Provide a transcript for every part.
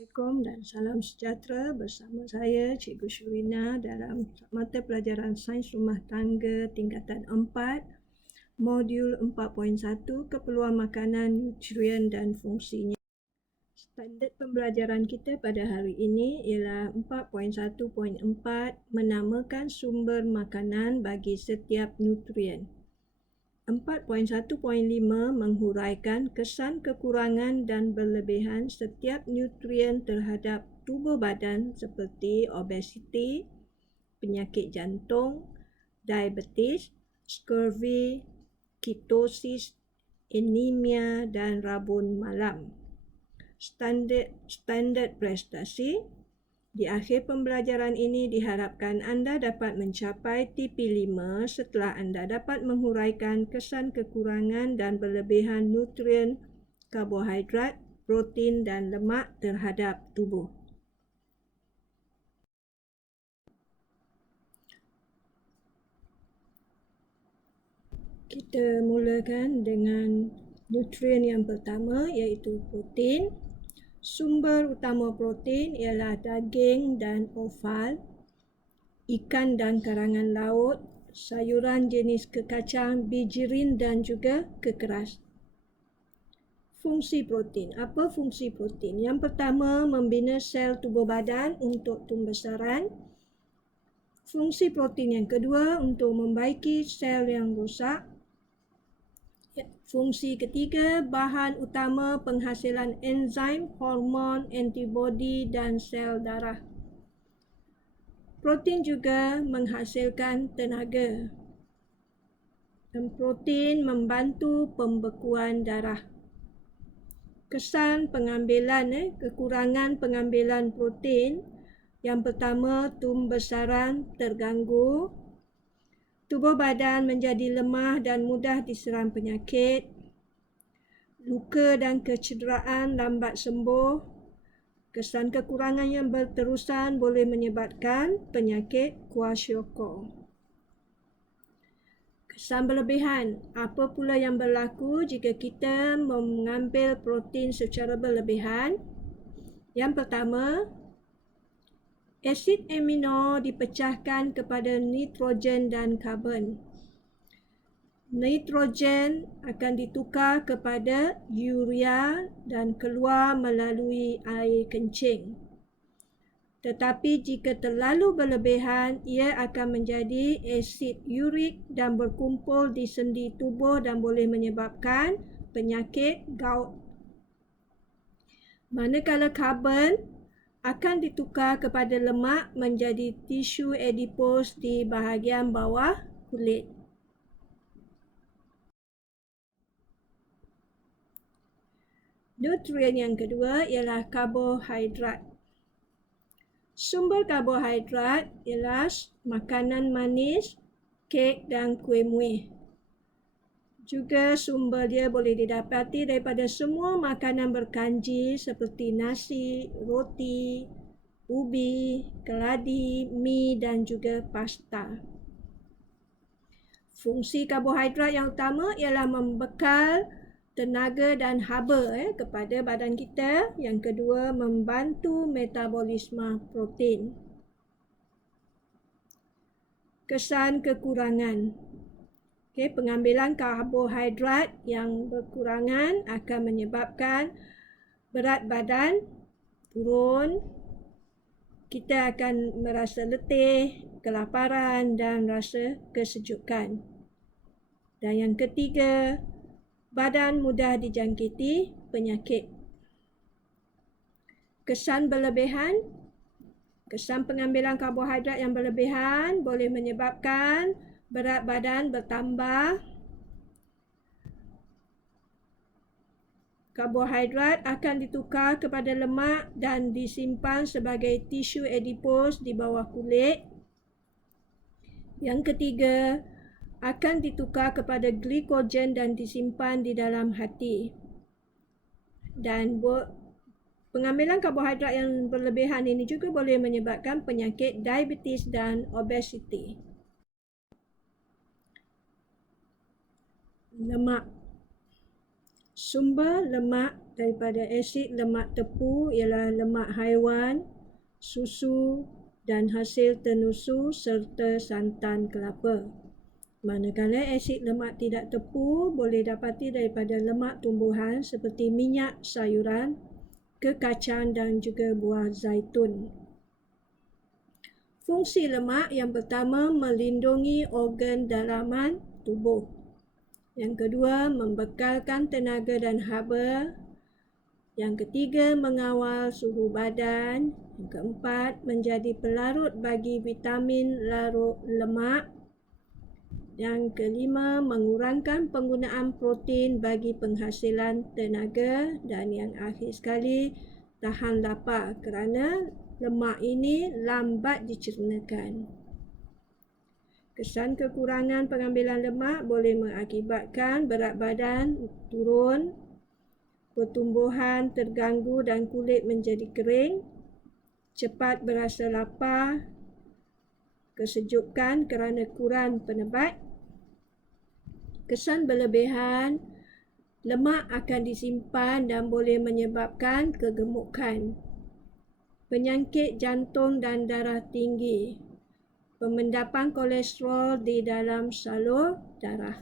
Assalamualaikum dan salam sejahtera. Bersama saya Cikgu Shurina dalam mata pelajaran Sains Rumah Tangga tingkatan 4, modul 4.1 keperluan makanan, nutrien dan fungsinya. Standard pembelajaran kita pada hari ini ialah 4.1.4 menamakan sumber makanan bagi setiap nutrien. 4.1.5 menghuraikan kesan kekurangan dan berlebihan setiap nutrien terhadap tubuh badan seperti obesiti, penyakit jantung, diabetes, scurvy, ketosis, anemia dan rabun malam. Standard prestasi. Di akhir pembelajaran ini diharapkan anda dapat mencapai TP5 setelah anda dapat menghuraikan kesan kekurangan dan berlebihan nutrien, karbohidrat, protein dan lemak terhadap tubuh. Kita mulakan dengan nutrien yang pertama iaitu protein. Sumber utama protein ialah daging dan offal, ikan dan karangan laut, sayuran jenis kekacang, bijirin dan juga kekeras. Fungsi protein. Apa fungsi protein? Yang pertama, membina sel tubuh badan untuk pembesaran. Fungsi protein yang kedua, untuk membaiki sel yang rosak. Fungsi ketiga, bahan utama penghasilan enzim, hormon, antibodi dan sel darah. Protein juga menghasilkan tenaga. Dan protein membantu pembekuan darah. Kesan pengambilan, kekurangan pengambilan protein. Yang pertama, pembesaran terganggu. Tubuh badan menjadi lemah dan mudah diserang penyakit. Luka dan kecederaan lambat sembuh. Kesan kekurangan yang berterusan boleh menyebabkan penyakit kwashiorkor. Kesan berlebihan. Apa pula yang berlaku jika kita mengambil protein secara berlebihan? Yang pertama, asid amino dipecahkan kepada nitrogen dan karbon. Nitrogen akan ditukar kepada urea dan keluar melalui air kencing. Tetapi jika terlalu berlebihan, ia akan menjadi asid urik dan berkumpul di sendi tubuh dan boleh menyebabkan penyakit gout. Manakala karbon akan ditukar kepada lemak menjadi tisu adipos di bahagian bawah kulit. Nutrien yang kedua ialah karbohidrat. Sumber karbohidrat ialah makanan manis, kek dan kuih muih. Juga sumber dia boleh didapati daripada semua makanan berkanji seperti nasi, roti, ubi, keladi, mi dan juga pasta. Fungsi karbohidrat yang utama ialah membekal tenaga dan haba kepada badan kita. Yang kedua, membantu metabolisme protein. Kesan kekurangan. Pengambilan karbohidrat yang berkurangan akan menyebabkan berat badan turun. Kita akan merasa letih, kelaparan dan rasa kesejukan. Dan yang ketiga, badan mudah dijangkiti penyakit. Kesan berlebihan. Kesan pengambilan karbohidrat yang berlebihan boleh menyebabkan berat badan bertambah. Karbohidrat akan ditukar kepada lemak dan disimpan sebagai tisu adipos di bawah kulit. Yang ketiga, akan ditukar kepada glikogen dan disimpan di dalam hati. Dan pengambilan karbohidrat yang berlebihan ini juga boleh menyebabkan penyakit diabetes dan obesiti. Lemak. Sumber lemak daripada asid lemak tepu ialah lemak haiwan, susu dan hasil tenusu serta santan kelapa. Manakala asid lemak tidak tepu boleh dapati daripada lemak tumbuhan seperti minyak sayuran, kekacang dan juga buah zaitun. Fungsi lemak yang pertama melindungi organ dalaman tubuh. Yang kedua, membekalkan tenaga dan haba. Yang ketiga, mengawal suhu badan. Yang keempat, menjadi pelarut bagi vitamin larut lemak. Yang kelima, mengurangkan penggunaan protein bagi penghasilan tenaga. Dan yang akhir sekali, tahan lapar kerana lemak ini lambat dicernakan. Kesan kekurangan pengambilan lemak boleh mengakibatkan berat badan turun, pertumbuhan terganggu dan kulit menjadi kering, cepat berasa lapar, kesejukan kerana kurang penebat. Kesan berlebihan, lemak akan disimpan dan boleh menyebabkan kegemukan, penyakit jantung dan darah tinggi, pemendapan kolesterol di dalam salur darah.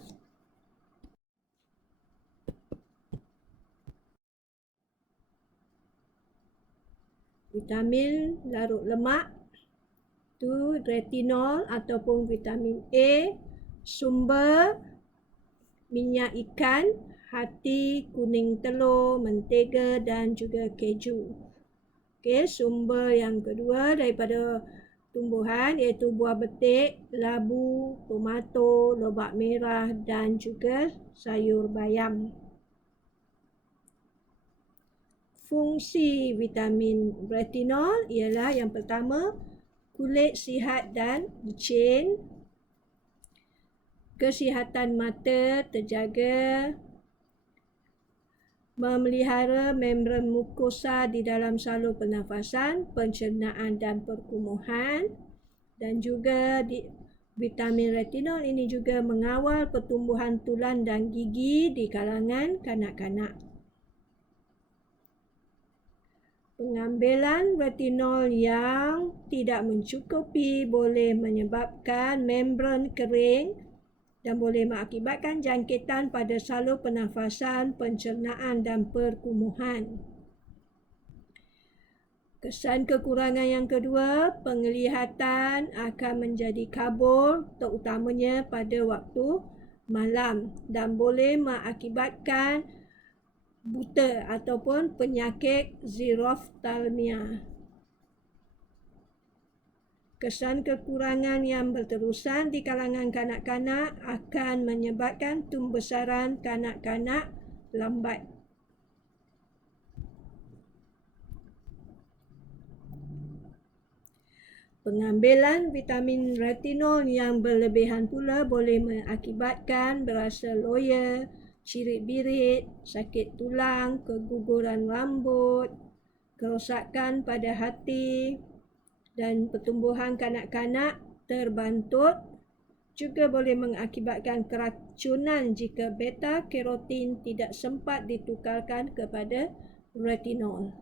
Vitamin larut lemak itu retinol ataupun vitamin A, sumber minyak ikan, hati, kuning telur, mentega dan juga keju. Okey, sumber yang kedua daripada tumbuhan iaitu buah betik, labu, tomato, lobak merah dan juga sayur bayam. Fungsi vitamin retinol ialah yang pertama, kulit sihat dan licin, kesihatan mata terjaga, memelihara membran mukosa di dalam salur pernafasan, pencernaan dan perkumuhan, dan juga vitamin retinol ini juga mengawal pertumbuhan tulang dan gigi di kalangan kanak-kanak. Pengambilan retinol yang tidak mencukupi boleh menyebabkan membran kering dan boleh mengakibatkan jangkitan pada salur pernafasan, pencernaan dan perkumuhan. Kesan kekurangan yang kedua, penglihatan akan menjadi kabur terutamanya pada waktu malam dan boleh mengakibatkan buta ataupun penyakit xerophthalmia. Kesan kekurangan yang berterusan di kalangan kanak-kanak akan menyebabkan tumbesaran kanak-kanak lambat. Pengambilan vitamin retinol yang berlebihan pula boleh mengakibatkan berasa loya, cirit-birit, sakit tulang, keguguran rambut, kerosakan pada hati dan pertumbuhan kanak-kanak terbantut. Juga boleh mengakibatkan keracunan jika beta-karotin tidak sempat ditukarkan kepada retinol.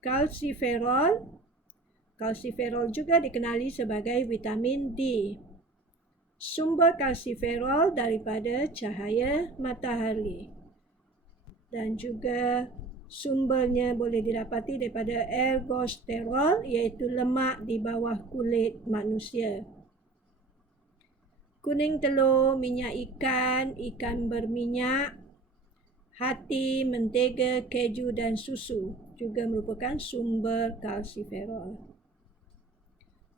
Kalsiferol. Kalsiferol juga dikenali sebagai vitamin D. Sumber kalsiferol daripada cahaya matahari. Dan juga sumbernya boleh didapati daripada ergosterol iaitu lemak di bawah kulit manusia. Kuning telur, minyak ikan, ikan berminyak, hati, mentega, keju dan susu juga merupakan sumber kalsiferol.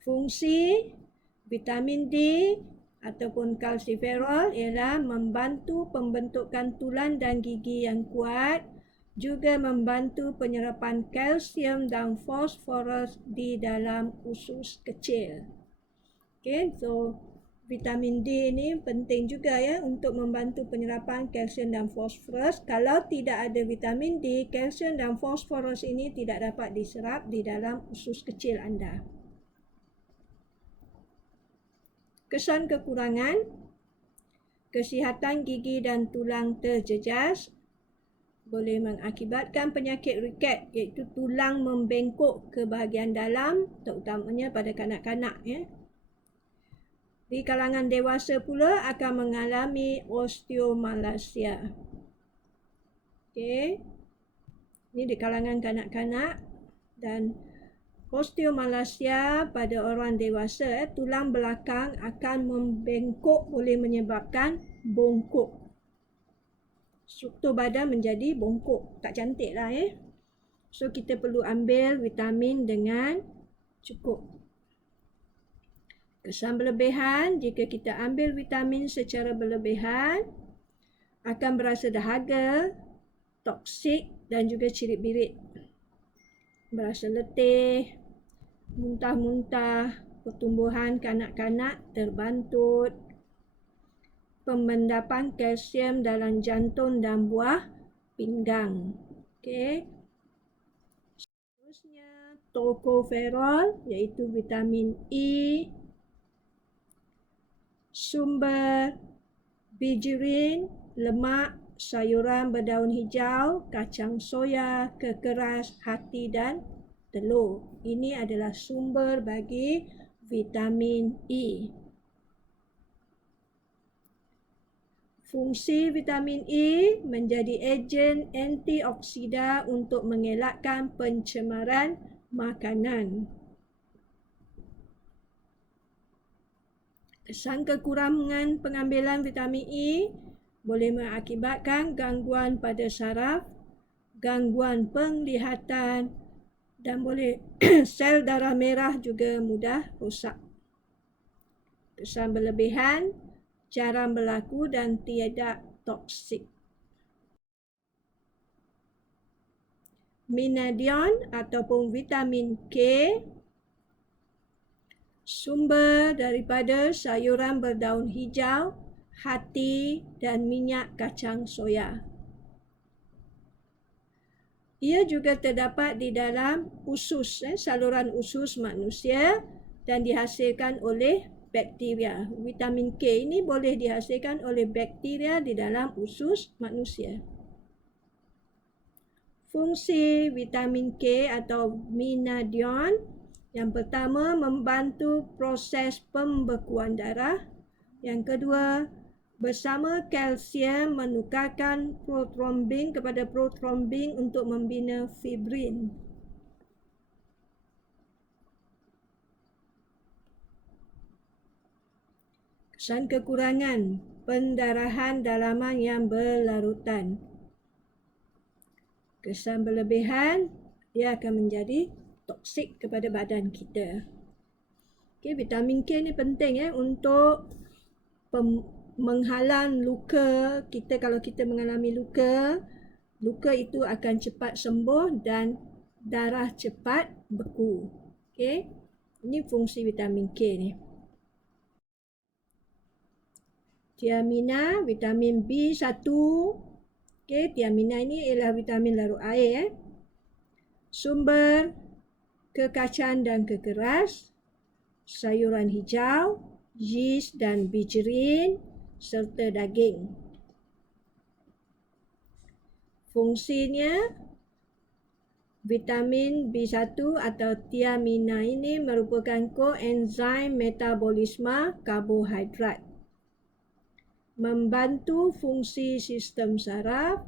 Fungsi vitamin D ataupun kalsiferol ialah membantu pembentukan tulang dan gigi yang kuat, juga membantu penyerapan kalsium dan fosforus di dalam usus kecil. Okay, so vitamin D ini penting juga ya untuk membantu penyerapan kalsium dan fosforus. Kalau tidak ada vitamin D, kalsium dan fosforus ini tidak dapat diserap di dalam usus kecil anda. Kesan kekurangan, kesihatan gigi dan tulang terjejas, boleh mengakibatkan penyakit riket iaitu tulang membengkok ke bahagian dalam, terutamanya pada kanak-kanak. Di kalangan dewasa pula akan mengalami osteomalacia. Okey. Ini di kalangan kanak-kanak. Dan osteomalacia pada orang dewasa, tulang belakang akan membengkok, boleh menyebabkan bongkok. Struktur badan menjadi bongkok. Tak cantik lah. So kita perlu ambil vitamin dengan cukup. Kesan berlebihan, jika kita ambil vitamin secara berlebihan, akan berasa dahaga, toksik dan juga cirit-birit. Berasa letih, muntah-muntah, pertumbuhan kanak-kanak terbantut, pembendapan kalsium dalam jantung dan buah pinggang. Okey. Seterusnya, tocopherol iaitu vitamin E, sumber bijirin, lemak, sayuran berdaun hijau, kacang soya, kekeras, hati dan telur. Ini adalah sumber bagi vitamin E. Fungsi vitamin E menjadi ejen antioksida untuk mengelakkan pencemaran makanan. Kesan kekurangan pengambilan vitamin E boleh mengakibatkan gangguan pada saraf, gangguan penglihatan dan boleh sel darah merah juga mudah rosak. Kesan berlebihan jarang berlaku dan tidak toksik. Minadion ataupun vitamin K, sumber daripada sayuran berdaun hijau, hati dan minyak kacang soya. Ia juga terdapat di dalam usus, saluran usus manusia dan dihasilkan oleh bakteria. Vitamin K ini boleh dihasilkan oleh bakteria di dalam usus manusia. Fungsi vitamin K atau minadion, yang pertama membantu proses pembekuan darah. Yang kedua, bersama kalsium menukarkan protrombin kepada protrombin untuk membina fibrin. Kesan kekurangan pendarahan dalaman yang berlarutan. Kesan berlebihan, dia akan menjadi toksik kepada badan kita. Okay, vitamin K ni penting untuk menghalang luka kita. Kalau kita mengalami luka, luka itu akan cepat sembuh dan darah cepat beku. Okay, ini fungsi vitamin K ni. Tiamina, vitamin B1. Okay, tiamina ini ialah vitamin larut air. Sumber kekacang dan kekeras, sayuran hijau, yeast dan bijirin, serta daging. Fungsinya, vitamin B1 atau tiamina ini merupakan koenzim metabolisme karbohidrat. Membantu fungsi sistem saraf,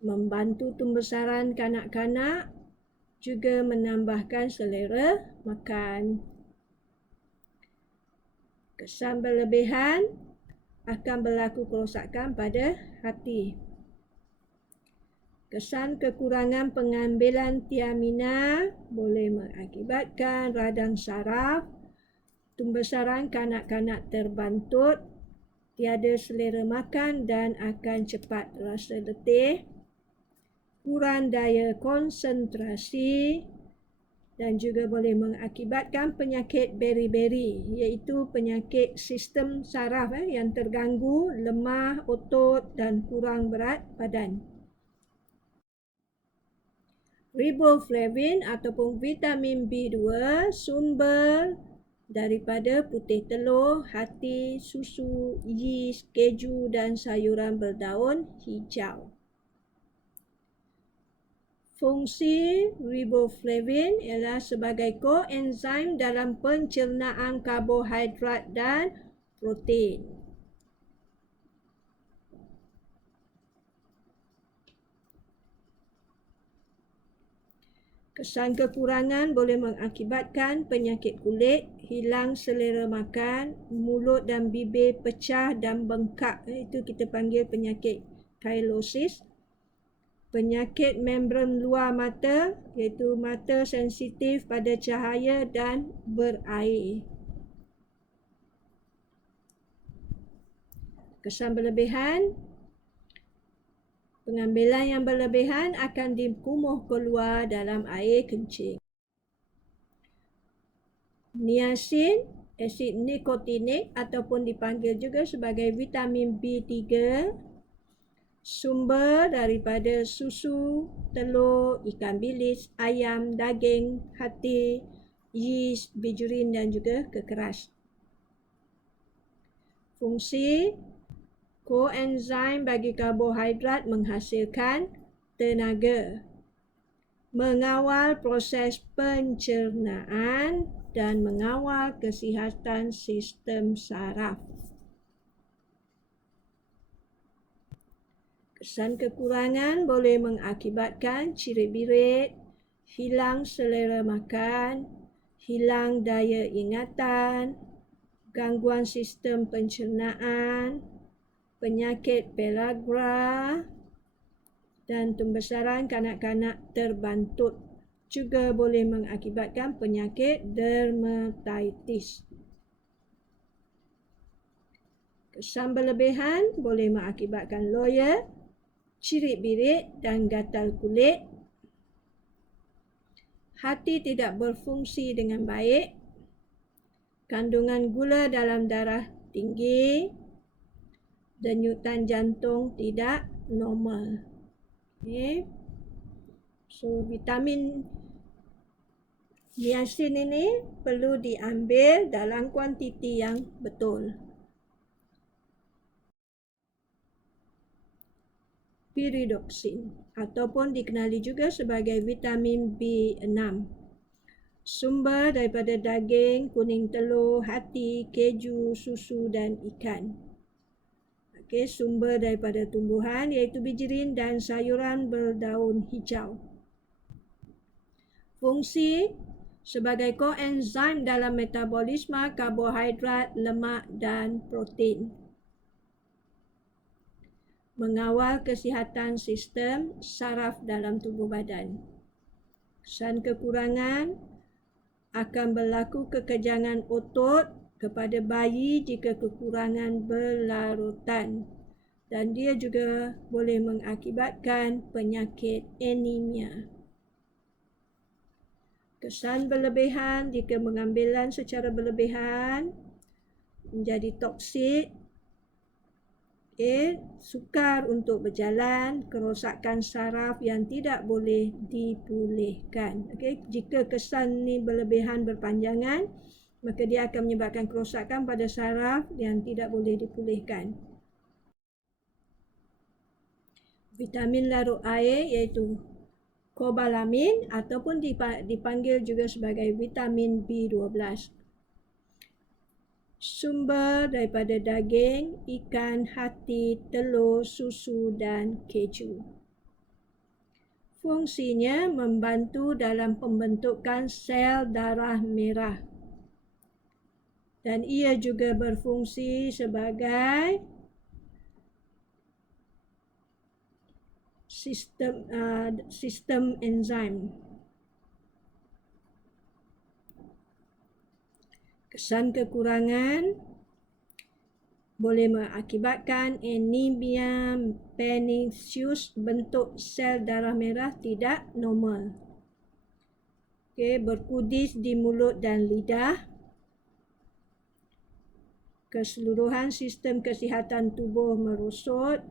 membantu pembesaran kanak-kanak, juga menambahkan selera makan. Kesan berlebihan akan berlaku kerosakan pada hati. Kesan kekurangan pengambilan tiamina boleh mengakibatkan radang saraf, pembesaran kanak-kanak terbantut, tiada selera makan dan akan cepat rasa letih, kurang daya konsentrasi dan juga boleh mengakibatkan penyakit beri-beri iaitu penyakit sistem saraf yang terganggu, lemah otot dan kurang berat badan. Riboflavin ataupun vitamin B2 sumber daripada putih telur, hati, susu, yeast, keju dan sayuran berdaun hijau. Fungsi riboflavin ialah sebagai koenzim dalam pencernaan karbohidrat dan protein. Kesan kekurangan boleh mengakibatkan penyakit kulit, hilang selera makan, mulut dan bibir pecah dan bengkak. Itu kita panggil penyakit cheilosis. Penyakit membran luar mata, iaitu mata sensitif pada cahaya dan berair. Kesan berlebihan, pengambilan yang berlebihan akan dikumuh keluar dalam air kencing. Niacin, asid nikotinik ataupun dipanggil juga sebagai vitamin B3, sumber daripada susu, telur, ikan bilis, ayam, daging, hati, yeast, bijurin dan juga kekeras. Fungsi koenzim bagi karbohidrat menghasilkan tenaga, mengawal proses pencernaan dan mengawal kesihatan sistem saraf. Kesan kekurangan boleh mengakibatkan cirit-birit, hilang selera makan, hilang daya ingatan, gangguan sistem pencernaan, penyakit pellagra dan pembesaran kanak-kanak terbantut. Juga boleh mengakibatkan penyakit dermatitis. Kesan berlebihan boleh mengakibatkan loya, cirit-birit dan gatal kulit. Hati tidak berfungsi dengan baik. Kandungan gula dalam darah tinggi. Denyutan jantung tidak normal. Okay. So, vitamin niacin ini perlu diambil dalam kuantiti yang betul. Pyridoxine ataupun dikenali juga sebagai vitamin B6. Sumber daripada daging, kuning telur, hati, keju, susu dan ikan. Okey, sumber daripada tumbuhan iaitu bijirin dan sayuran berdaun hijau. Fungsi sebagai koenzim dalam metabolisme karbohidrat, lemak dan protein. Mengawal kesihatan sistem saraf dalam tubuh badan. Kesan kekurangan akan berlaku kekejangan otot kepada bayi jika kekurangan berlarutan dan dia juga boleh mengakibatkan penyakit anemia. Kesan berlebihan jika pengambilan secara berlebihan menjadi toksik. Sukar untuk berjalan, kerosakan saraf yang tidak boleh dipulihkan. Jika kesan ini berlebihan berpanjangan, maka dia akan menyebabkan kerosakan pada saraf yang tidak boleh dipulihkan. Vitamin larut air iaitu kobalamin ataupun dipanggil juga sebagai vitamin B12. Sumber daripada daging, ikan, hati, telur, susu dan keju. Fungsinya membantu dalam pembentukan sel darah merah. Dan ia juga berfungsi sebagai sistem enzim. Kesan kekurangan boleh mengakibatkan anemia pernicious, bentuk sel darah merah tidak normal. Berkudis di mulut dan lidah. Keseluruhan sistem kesihatan tubuh merosot.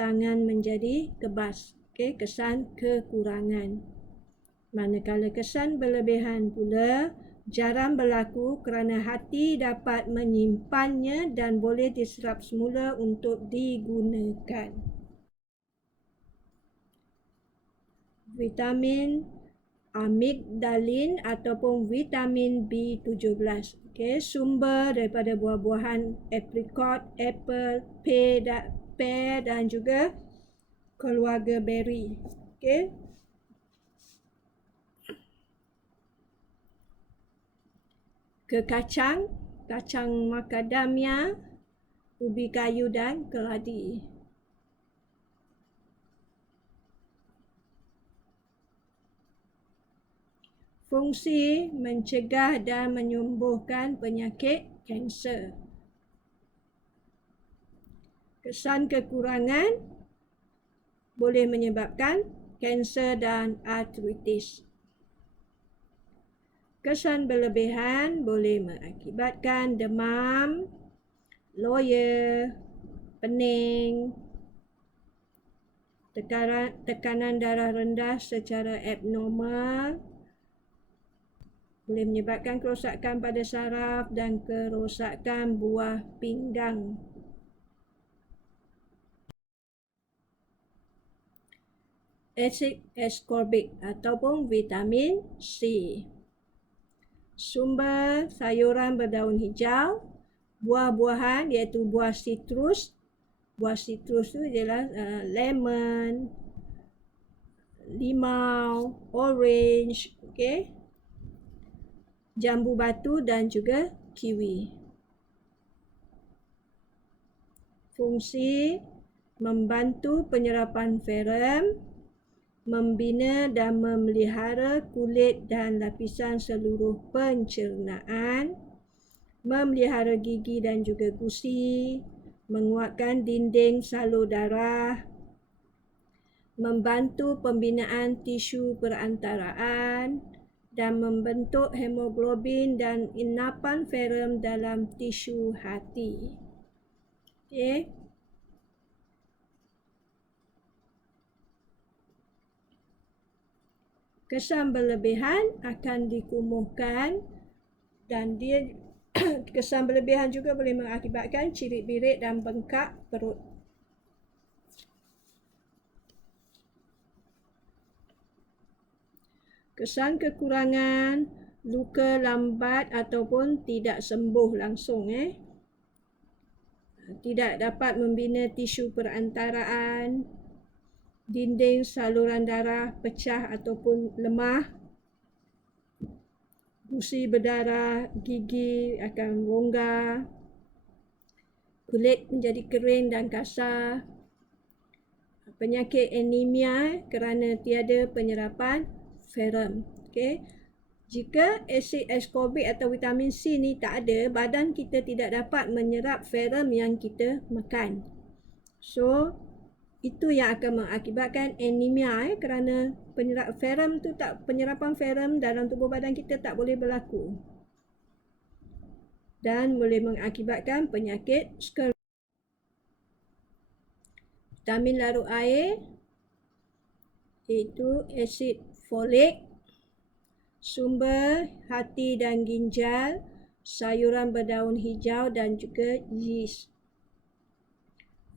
Tangan menjadi kebas. Kesan kekurangan. Manakala kesan berlebihan pula jarang berlaku kerana hati dapat menyimpannya dan boleh diserap semula untuk digunakan. Vitamin amigdalin ataupun vitamin B17. Okey, sumber daripada buah-buahan apricot, apple, pear dan juga keluarga berry. Okey. Ke kacang macadamia, ubi kayu dan keladi. Fungsi mencegah dan menyembuhkan penyakit kanser. Kesan kekurangan boleh menyebabkan kanser dan artritis. Kesan berlebihan boleh mengakibatkan demam, loya, pening, tekanan darah rendah secara abnormal, boleh menyebabkan kerosakan pada saraf dan kerosakan buah pinggang. Asid ascorbic ataupun vitamin C. Sumber sayuran berdaun hijau, buah-buahan iaitu buah sitrus. Buah sitrus tu ialah lemon, limau, orange, okey. Jambu batu dan juga kiwi. Fungsi membantu penyerapan ferem, membina dan memelihara kulit dan lapisan seluruh pencernaan, memelihara gigi dan juga gusi, menguatkan dinding salur darah, membantu pembinaan tisu perantaraan dan membentuk hemoglobin dan endapan ferem dalam tisu hati. Okey. Kesan berlebihan akan dikumuhkan dan dia kesan berlebihan juga boleh mengakibatkan cirit-birit dan bengkak perut. Kesan kekurangan, luka lambat ataupun tidak sembuh langsung. Tidak dapat membina tisu perantaraan, dinding saluran darah pecah ataupun lemah, gusi berdarah, gigi akan rongga, kulit menjadi kering dan kasar, penyakit anemia kerana tiada penyerapan ferem. Okey. Jika asid ascorbic atau vitamin C ni tak ada, badan kita tidak dapat menyerap ferem yang kita makan. So, itu yang akan mengakibatkan anemia kerana penyerapan ferem dalam tubuh badan kita tak boleh berlaku. Dan boleh mengakibatkan penyakit sklerosis. Vitamin larut air iaitu asid folik, sumber hati dan ginjal, sayuran berdaun hijau dan juga yeast.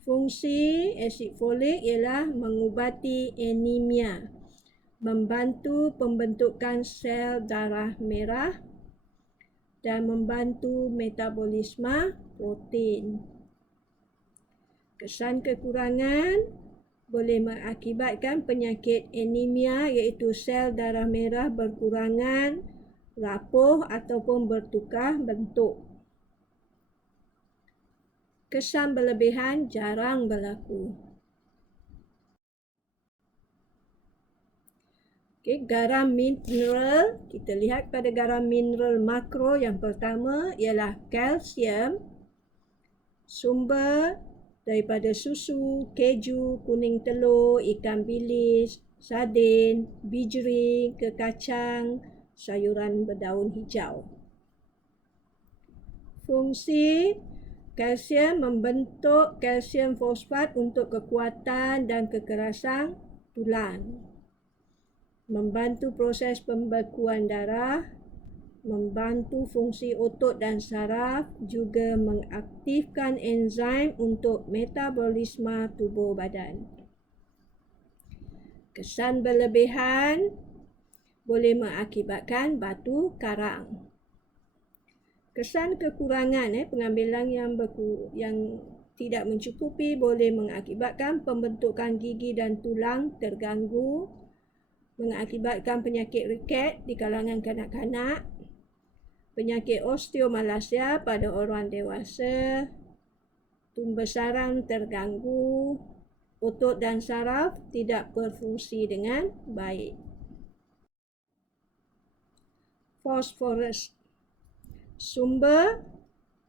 Fungsi asid folik ialah mengubati anemia, membantu pembentukan sel darah merah dan membantu metabolisme protein. Kesan kekurangan boleh mengakibatkan penyakit anemia iaitu sel darah merah berkurangan, rapuh ataupun bertukar bentuk. Kesan berlebihan jarang berlaku. Okay, garam mineral, kita lihat pada garam mineral makro yang pertama ialah kalsium, sumber daripada susu, keju, kuning telur, ikan bilis, sardin, bijri, ke kacang, sayuran berdaun hijau. Fungsi kalsium membentuk kalsium fosfat untuk kekuatan dan kekerasan tulang. Membantu proses pembekuan darah, membantu fungsi otot dan saraf, juga mengaktifkan enzim untuk metabolisme tubuh badan. Kesan berlebihan boleh mengakibatkan batu karang. Kesan kekurangan pengambilan yang tidak mencukupi boleh mengakibatkan pembentukan gigi dan tulang terganggu, mengakibatkan penyakit riket di kalangan kanak-kanak, penyakit osteomalacia pada orang dewasa, tumbuh sarang terganggu, otot dan saraf tidak berfungsi dengan baik. Fosforus, sumber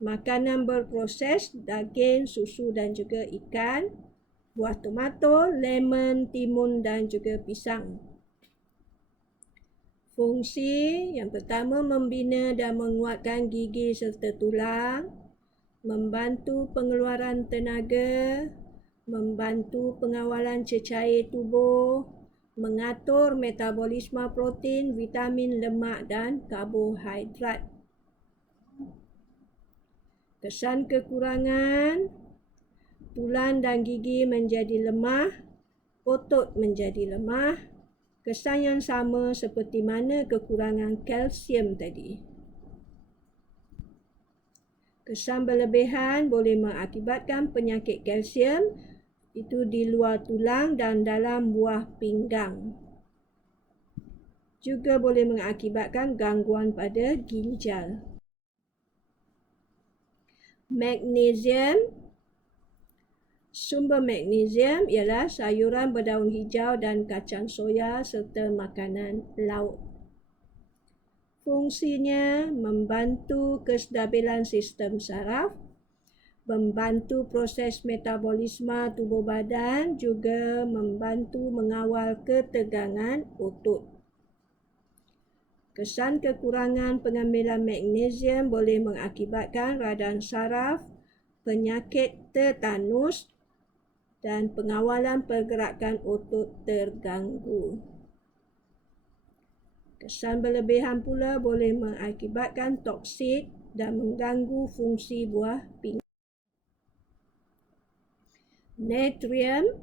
makanan berproses, daging, susu dan juga ikan, buah tomato, lemon, timun dan juga pisang. Fungsi yang pertama, membina dan menguatkan gigi serta tulang, membantu pengeluaran tenaga, membantu pengawalan cecair tubuh, mengatur metabolisme protein, vitamin, lemak dan karbohidrat. Kesan kekurangan, tulang dan gigi menjadi lemah, otot menjadi lemah. Kesan yang sama seperti mana kekurangan kalsium tadi. Kesan berlebihan boleh mengakibatkan penyakit kalsium, itu di luar tulang dan dalam buah pinggang. Juga boleh mengakibatkan gangguan pada ginjal. Magnesium, sumber magnesium ialah sayuran berdaun hijau dan kacang soya serta makanan laut. Fungsinya membantu kestabilan sistem saraf, membantu proses metabolisme tubuh badan, juga membantu mengawal ketegangan otot. Kesan kekurangan pengambilan magnesium boleh mengakibatkan radang saraf, penyakit tetanus dan pengawalan pergerakan otot terganggu. Kesan berlebihan pula boleh mengakibatkan toksik dan mengganggu fungsi buah pinggang. Natrium,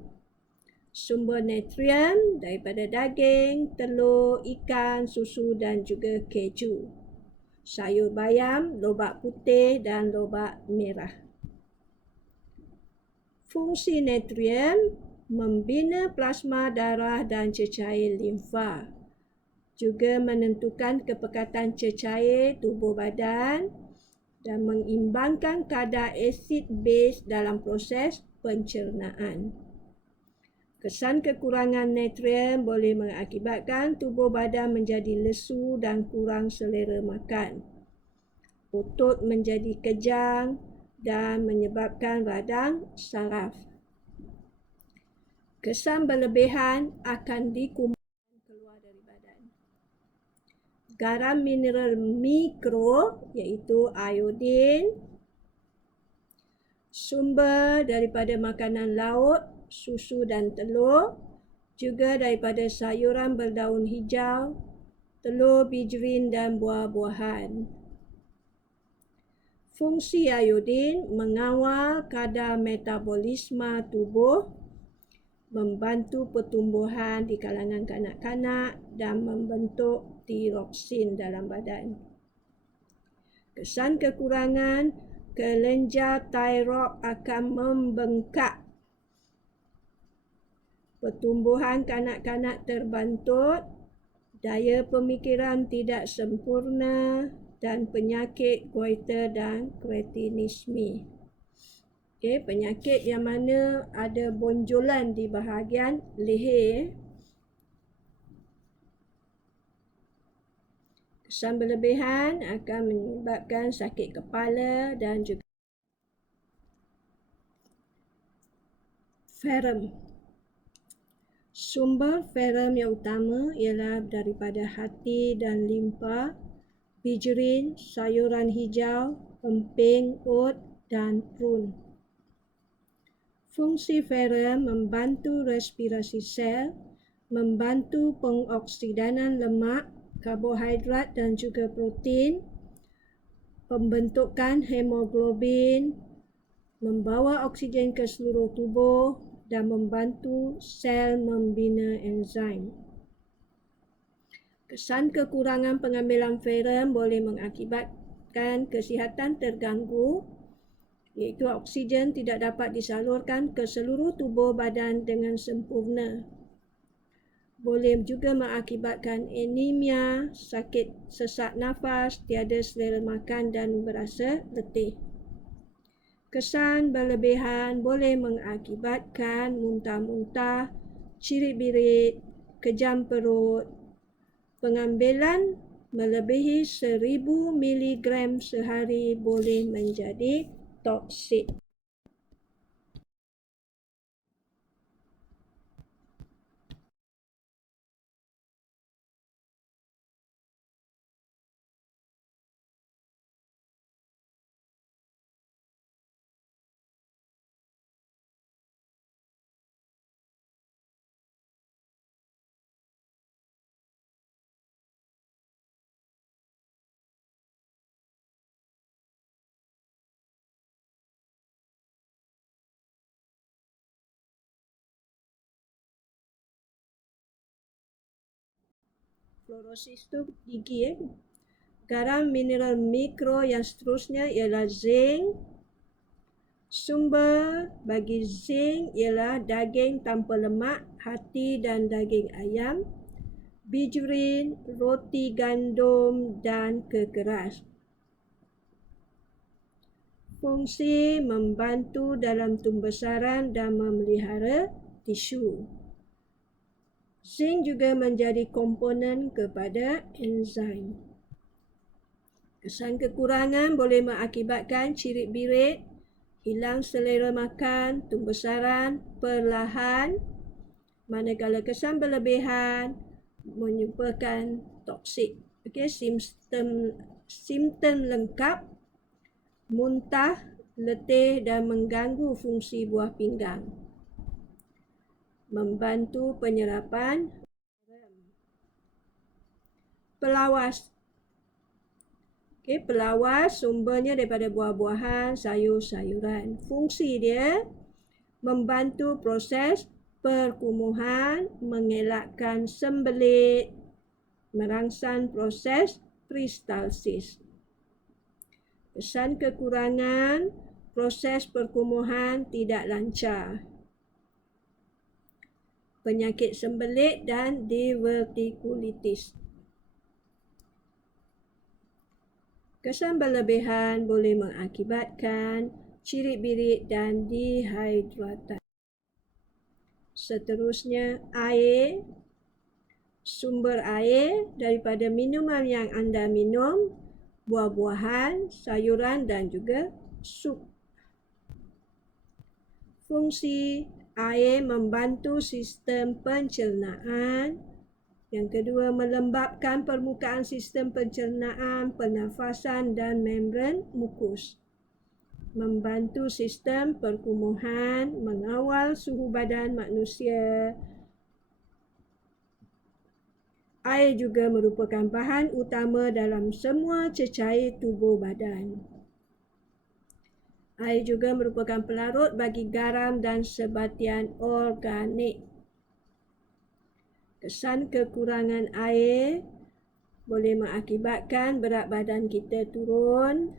sumber natrium daripada daging, telur, ikan, susu dan juga keju, sayur bayam, lobak putih dan lobak merah. Fungsi natrium membina plasma darah dan cecair limfa, juga menentukan kepekatan cecair tubuh badan dan mengimbangkan kadar asid base dalam proses pencernaan. Kesan kekurangan natrium boleh mengakibatkan tubuh badan menjadi lesu dan kurang selera makan. Otot menjadi kejang dan menyebabkan radang saraf. Kesan berlebihan akan dikumpulkan keluar dari badan. Garam mineral mikro iaitu iodin, sumber daripada makanan laut, susu dan telur, juga daripada sayuran berdaun hijau, telur, bijirin dan buah-buahan. Fungsi iodin mengawal kadar metabolisme tubuh, membantu pertumbuhan di kalangan kanak-kanak dan membentuk tiroksin dalam badan. Kesan kekurangan, kelenjar tiroid akan membengkak. Pertumbuhan kanak-kanak terbantut, daya pemikiran tidak sempurna dan penyakit goiter dan kretinisme. Penyakit yang mana ada bonjolan di bahagian leher. Kesan berlebihan akan menyebabkan sakit kepala dan juga ferrum. Sumber ferrum yang utama ialah daripada hati dan limfa, bijirin, sayuran hijau, emping, oat dan prune. Fungsi ferrum membantu respirasi sel, membantu pengoksidanan lemak, karbohidrat dan juga protein, pembentukan hemoglobin, membawa oksigen ke seluruh tubuh dan membantu sel membina enzim. Kesan kekurangan pengambilan ferrum boleh mengakibatkan kesihatan terganggu, iaitu oksigen tidak dapat disalurkan ke seluruh tubuh badan dengan sempurna. Boleh juga mengakibatkan anemia, sakit sesak nafas, tiada selera makan dan berasa letih. Kesan berlebihan boleh mengakibatkan muntah-muntah, cirit-birit, kejam perut. Pengambilan melebihi 1000 mg sehari boleh menjadi toksik. Fluorosis itu gigi. Garam mineral mikro yang seterusnya ialah zinc. Sumber bagi zinc ialah daging tanpa lemak, hati dan daging ayam, bijurin, roti gandum dan kekeras. Fungsi membantu dalam pembesaran dan memelihara tisu. Zinc juga menjadi komponen kepada enzim. Kesan kekurangan boleh mengakibatkan cirit-birit, hilang selera makan, pembesaran perlahan, manakala kesan berlebihan menyebabkan toksik. Okey, simptom lengkap: muntah, letih dan mengganggu fungsi buah pinggang. Membantu penyerapan. Pelawas. Pelawas sumbernya daripada buah-buahan, sayur-sayuran. Fungsi dia membantu proses perkumuhan, mengelakkan sembelit, merangsang proses peristalsis. Kesan kekurangan, proses perkumuhan tidak lancar, penyakit sembelit dan divertikulitis. Kesan berlebihan boleh mengakibatkan cirit-birit dan dehidratasi. Seterusnya, air. Sumber air daripada minuman yang anda minum, buah-buahan, sayuran dan juga sup. Fungsi air membantu sistem pencernaan. Yang kedua, melembabkan permukaan sistem pencernaan, pernafasan dan membran mukus. Membantu sistem perkumuhan, mengawal suhu badan manusia. Air juga merupakan bahan utama dalam semua cecair tubuh badan. Air juga merupakan pelarut bagi garam dan sebatian organik. Kesan kekurangan air boleh mengakibatkan berat badan kita turun,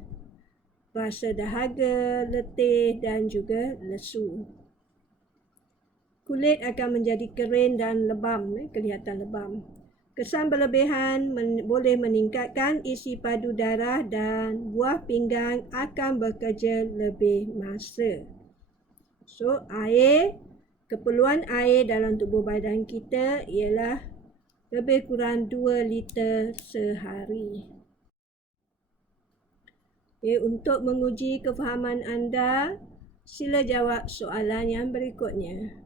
rasa dahaga, letih dan juga lesu. Kulit akan menjadi kering dan lebam, kelihatan lebam. Kesan berlebihan boleh meningkatkan isi padu darah dan buah pinggang akan bekerja lebih masa. So, keperluan air dalam tubuh badan kita ialah lebih kurang 2 liter sehari. Untuk menguji kefahaman anda, sila jawab soalan yang berikutnya.